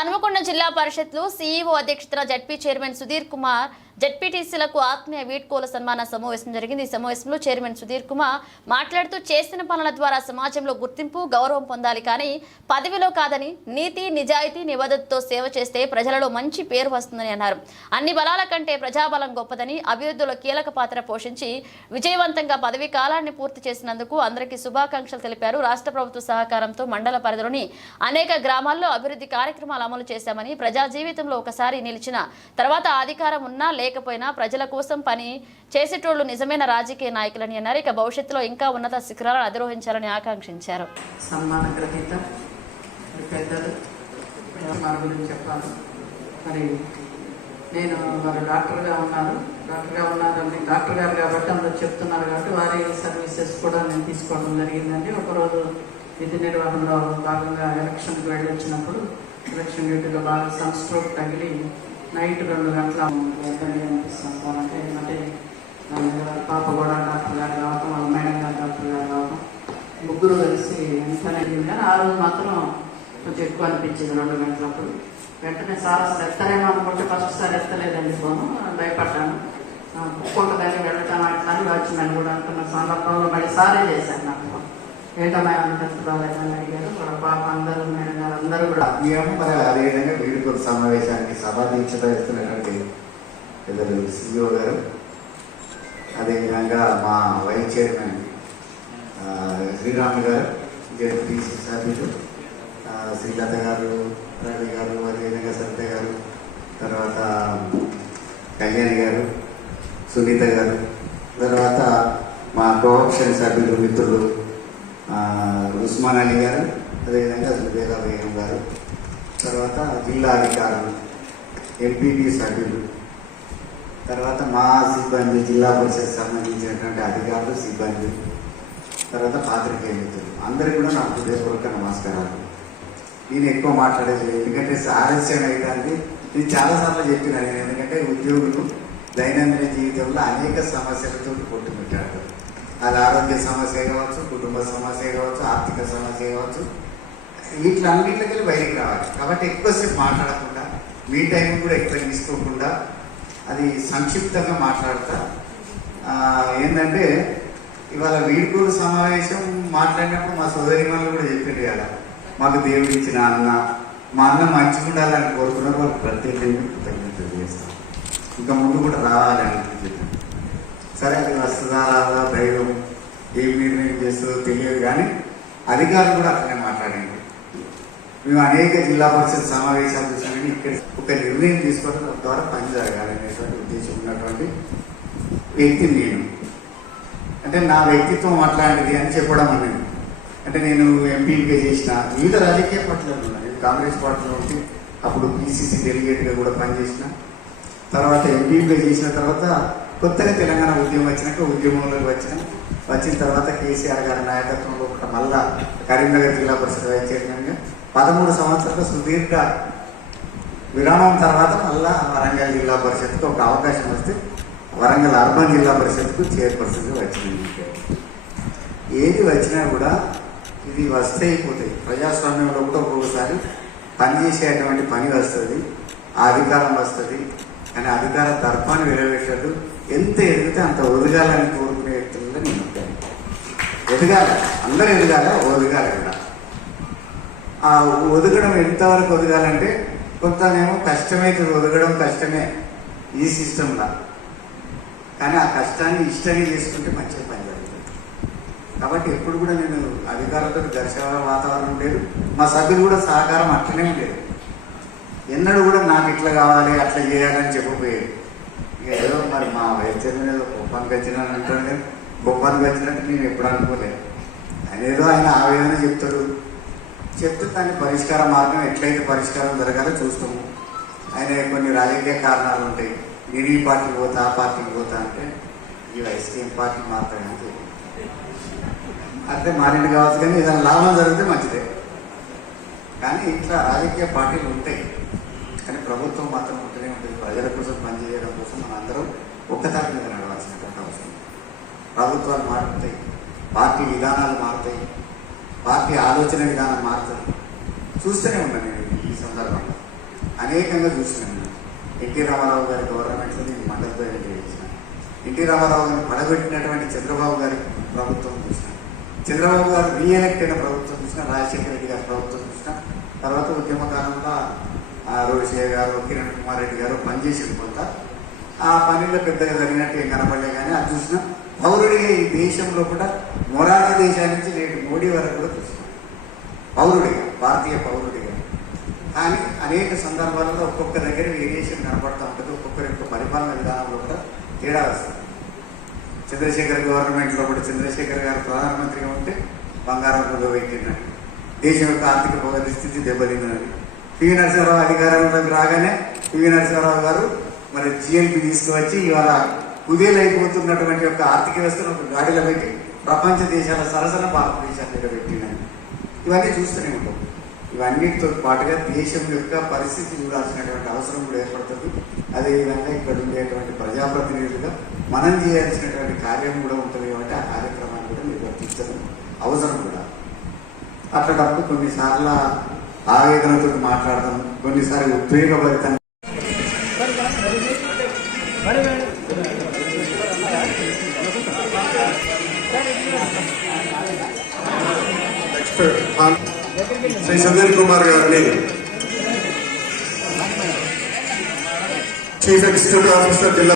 హనుమకొండ జిల్లా పరిషత్లో సీఈఓ అధ్యక్షతన జడ్పీ చైర్మన్ సుధీర్ కుమార్ జడ్పీటీసీలకు ఆత్మీయ వీడ్కోల సన్మాన సమావేశం జరిగింది. ఈ సమావేశంలో చైర్మన్ సుధీర్ కుమార్ మాట్లాడుతూ చేసిన పనుల ద్వారా సమాజంలో గుర్తింపు గౌరవం పొందాలి కానీ పదవిలో కాదని నీతి నిజాయితీ నిబద్ధతతో సేవ చేస్తే ప్రజలలో మంచి పేరు వస్తుందని అన్నారు. అన్ని బలాల కంటే ప్రజాబలం గొప్పదని అభివృద్ధిలో కీలక పాత్ర పోషించి విజయవంతంగా పదవీ కాలాన్ని పూర్తి చేసినందుకు అందరికీ శుభాకాంక్షలు తెలిపారు. రాష్ట్ర ప్రభుత్వ సహకారంతో మండల పరిధిలోని అనేక గ్రామాల్లో అభివృద్ధి కార్యక్రమాలు అమలు చేశామని ప్రజా జీవితంలో ఒకసారి నిలిచిన తర్వాత అధికారం ఉన్నా చేయకపోయినా ప్రజల కోసం పని చేసేటోళ్ళు నిజమైన రాజకీయ నాయకులని అన్నారు. ఇక భవిష్యత్తులో ఇంకా ఉన్నత శిఖరాలను అధిరోహించాలని ఆకాంక్షించారు. సన్మాన గ్రహీత పెద్దలు మన గురించి చెప్పాలి? మరి నేను మరి డాక్టర్గా ఉన్నాను. డాక్టర్గా ఉన్నారని డాక్టర్ గారు కాబట్టి అందరూ చెప్తున్నారు కాబట్టి వారి సర్వీసెస్ కూడా నేను తీసుకోవడం జరిగిందండి. ఒకరోజు విధి నిర్వహణలో భాగంగా ఎలక్షన్కి వెళ్ళి వచ్చినప్పుడు ఎలక్షన్ డ్యూటీలో బాగా సన్ స్ట్రోక్ తగిలి నైట్ రెండు గంటల వద్దని అనిపిస్తాం సార్ అంటే పాప కూడా డాక్టర్ గారు కావటం వాళ్ళ మేడం గారు డాక్టర్ గారు కావటం ముగ్గురు కలిసి ఎంతనే కానీ ఆ రోజు మాత్రం కొంచెం ఎక్కువ అనిపించింది రెండు గంటలప్పుడు వెంటనే సార్ అసలు ఎత్తలేమో అనుకుంటే ఫస్ట్ సార్ ఎత్తలేదండి ఫోను భయపడ్డాను. కుక్కుంటుందని వెళ్ళటం అట్లా అని వచ్చిందని కూడా అనుకున్న సందర్భంలో మళ్ళీ సారే చేశాను నాకు. ఏంటమ్మా ఏమన్నా అడిగారు కూడా పాప అందరూ మేడం గారు అందరూ కూడా మేము మరి అదేవిధంగా వీడుకోల సమావేశానికి సభా దీక్షత ఇస్తున్నటువంటి పెద్దలు సిఇఓ గారు అదేవిధంగా మా వైస్ చైర్మన్ ఆ, గారు జెడ్పీసీ సభ్యులు ఆ, శ్రీలత గారు రవి గారు అదేవిధంగా సరిత గారు తర్వాత కళ్యాణి గారు సునీత గారు తర్వాత మా కోఆప్షన్ సభ్యులు మిత్రులు ఉస్మాన్ అలీ గారు అదేవిధంగా సుబేదా బేగం గారు తర్వాత జిల్లా అధికారులు ఎంపీటీ సభ్యులు తర్వాత మా సిబ్బంది జిల్లా పరిషత్ సంబంధించినటువంటి అధికారులు సిబ్బంది తర్వాత పాత్రికేయ మిత్రులు. అందరికీ కూడా నా హృదయపూర్వక నమస్కారాలు. నేను ఎక్కువ మాట్లాడేది ఎందుకంటే ఆలస్యం అయితే నేను చాలాసార్లు చెప్పిన నేను ఎందుకంటే ఉద్యోగులు దైనందిన జీవితంలో అనేక సమస్యలతో కొట్టుమిట్టాడు అది ఆరోగ్య సమస్య కావచ్చు కుటుంబ సమస్య కావచ్చు ఆర్థిక సమస్య కావచ్చు వీటిలన్నింటికి బయటికి రావాలి. కాబట్టి ఎక్కువసేపు మాట్లాడకుండా మీ టైం కూడా ఎక్కువ తీసుకోకుండా అది సంక్షిప్తంగా మాట్లాడతా. ఏంటంటే ఇవాళ వీడ్కోలు సమావేశం మాట్లాడినప్పుడు మా సోదరి వాళ్ళు కూడా చెప్పిండు కదా మాకు దేవుడు ఇచ్చిన అన్న మా అన్న మంచిగా ఉండాలని కోరుకున్నారు వాళ్ళు ప్రత్యేకంగా కృతజ్ఞతలు చేస్తాం ఇంకా ముందు కూడా రావాలని చెప్పాను సరే అది వస్తుందా రాదా ధైర్యం ఏం నిర్ణయం చేస్తుందో తెలియదు కానీ అధికారులు కూడా అట్లనే మాట్లాడండి. మేము అనేక జిల్లా పరిషత్ సమావేశాలు చూసామని ఇక్కడ ఒక నిర్ణయం తీసుకోవడం ద్వారా పని జరగాలనేటువంటి ఉద్దేశం ఉన్నటువంటి వ్యక్తి నేను. అంటే నా వ్యక్తిత్వం అట్లాంటిది అని చెప్పడం అనేది. అంటే నేను ఎంపీగా చేసిన వివిధ రాజకీయ పార్టీలు ఉన్నాను నేను కాంగ్రెస్ పార్టీలో ఉంటే అప్పుడు పిసిసి డెలిగేట్గా కూడా పనిచేసిన. తర్వాత ఎంపీగా చేసిన తర్వాత కొత్తగా తెలంగాణ ఉద్యమం వచ్చినాక ఉద్యమంలోకి వచ్చిన వచ్చిన తర్వాత కేసీఆర్ గారి నాయకత్వంలో ఒక మళ్ళా కరీంనగర్ జిల్లా పరిషత్ వైస్ చైర్మన్గా పదమూడు సంవత్సరాల సుదీర్ఘ విరామం తర్వాత మళ్ళా వరంగల్ జిల్లా పరిషత్కు ఒక అవకాశం వస్తే వరంగల్ అర్బన్ జిల్లా పరిషత్కు చైర్పర్సన్గా వచ్చింది ఏది వచ్చినా కూడా ఇది వస్తే అయిపోతాయి ప్రజాస్వామ్యంలో కూడా ఒక్కొక్కసారి పనిచేసేటువంటి పని వస్తుంది ఆ అధికారం వస్తుంది కానీ అధికార దర్పాన్ని వెలవేశాడు ఎంత ఎదిగితే అంత ఒదగాలని కోరుకునే వ్యక్తుల్లో నేను ఉంటాను. ఎదగాల అందరూ ఎదగాల ఒదగాలి కూడా. ఆ ఒదగడం ఎంతవరకు ఒదగాలంటే కొంతనేమో కష్టమైతే ఒదగడం కష్టమే ఈ సిస్టంలో. కానీ ఆ కష్టాన్ని ఇష్టంగా చేసుకుంటే మంచిగా పని జరుగుతుంది. కాబట్టి ఎప్పుడు కూడా నేను అధికారులతో ఘర్షణ వాతావరణం లేదు. మా సభ్యులు కూడా సహకారం అట్లనే ఉండేది. ఎన్నడూ కూడా నాకు ఇట్లా కావాలి అట్లా చేయాలని చెప్పబోయేది మరి మా వైద్యం ఏదో గొప్పానికి వచ్చినాను అంటాడు కానీ గొప్పానికి వచ్చినట్టు నేను ఎప్పుడు అనుకోలేదు. ఆయన ఏదో ఆయన ఆవేదన చెప్తాడు. చెప్తే దాని పరిష్కార మార్గం ఎట్లయితే పరిష్కారం జరగాలో చూస్తాము ఆయన కొన్ని రాజకీయ కారణాలు ఉంటాయి. నేను ఈ పార్టీకి పోతా ఆ పార్టీకి పోతా అంటే ఈ వయసుకి ఏం పార్టీకి మాత్రమే తెలియదు అంటే మారింది కావచ్చు కానీ ఏదైనా లాభం జరిగితే మంచిదే. కానీ ఇట్లా రాజకీయ పార్టీలు ఉంటాయి. కానీ ప్రభుత్వం మాత్రం ఉంటూనే ఉంటుంది. ప్రజల కోసం పనిచేయడం కోసం మనం అందరం ఒక్కతాటి మీద నడవాల్సినటువంటి అవసరం ప్రభుత్వాలు మారుతాయి. పార్టీ విధానాలు మారుతాయి. పార్టీ ఆలోచన విధానం మారుతుంది. చూస్తూనే ఉన్నాను నేను ఈ సందర్భంగా అనేకంగా చూసినాను ఎన్టీ రామారావు గారి గవర్నమెంట్లో నేను మండలితో ఎంట్రీ ఎన్టీ రామారావు గారిని పడగొట్టినటువంటి చంద్రబాబు గారి ప్రభుత్వం చూసిన. చంద్రబాబు గారు రీఎలెక్ట్ అయిన ప్రభుత్వం చూసిన. రాజశేఖర రెడ్డి గారి ప్రభుత్వం చూసిన. తర్వాత ఉద్యమ కాలంలో రోషయ్య గారు కిరణ్ కుమార్ రెడ్డి గారు పనిచేసిన కొంత. ఆ పనిలో పెద్దగా జరిగినట్టు ఏం కనపడలే కానీ అది చూసిన పౌరుడిగా ఈ దేశంలో కూడా మొరార్జీ దేశాల నుంచి నేటి మోడీ వరకు కూడా చూసిన. పౌరుడిగా భారతీయ పౌరుడిగా. కానీ అనేక సందర్భాలలో ఒక్కొక్క దగ్గర వేరియేషన్ కనపడుతూ ఉంటుంది ఒక్కొక్కరి యొక్క పరిపాలన విధానంలో కూడా తేడా వస్తుంది. చంద్రశేఖర్ గవర్నమెంట్లో కూడా చంద్రశేఖర్ గారు ప్రధానమంత్రిగా ఉంటే బంగారం కుదవెట్టినట్టు దేశం యొక్క ఆర్థిక పరిస్థితి దెబ్బతిందని పివి నరసింహారావు అధికారంలోకి రాగానే పివి నరసింహారావు గారు మరి జిఎల్పి తీసుకువచ్చి ఇవాళ కుదేలైపోతున్నటువంటి యొక్క ఆర్థిక వ్యవస్థను ఒక గాడిలో పెట్టి ప్రపంచ దేశాల సరసన భారతదేశాన్ని నిలబెట్టినాయి ఇవన్నీ చూస్తూనే ఉంటాం. ఇవన్నిటితో పాటుగా దేశం యొక్క పరిస్థితి చూడాల్సినటువంటి అవసరం కూడా ఏర్పడుతుంది. అదేవిధంగా ఇక్కడ ఉండేటువంటి ప్రజాప్రతినిధులుగా మనం చేయాల్సినటువంటి కార్యం కూడా ఉంటుంది కాబట్టి ఆ కార్యక్రమాన్ని కూడా నిర్వర్తించడం అవసరం కూడా. అట్లాంటప్పుడు కొన్నిసార్లు ఆవేదనతో మాట్లాడతాం. కొన్నిసారి ఉద్వేగభరితం శ్రీ సుధీర్ కుమార్ గారిని చీఫ్ ఎగ్జిక్యూటివ్ ఆఫీసర్ జిల్లా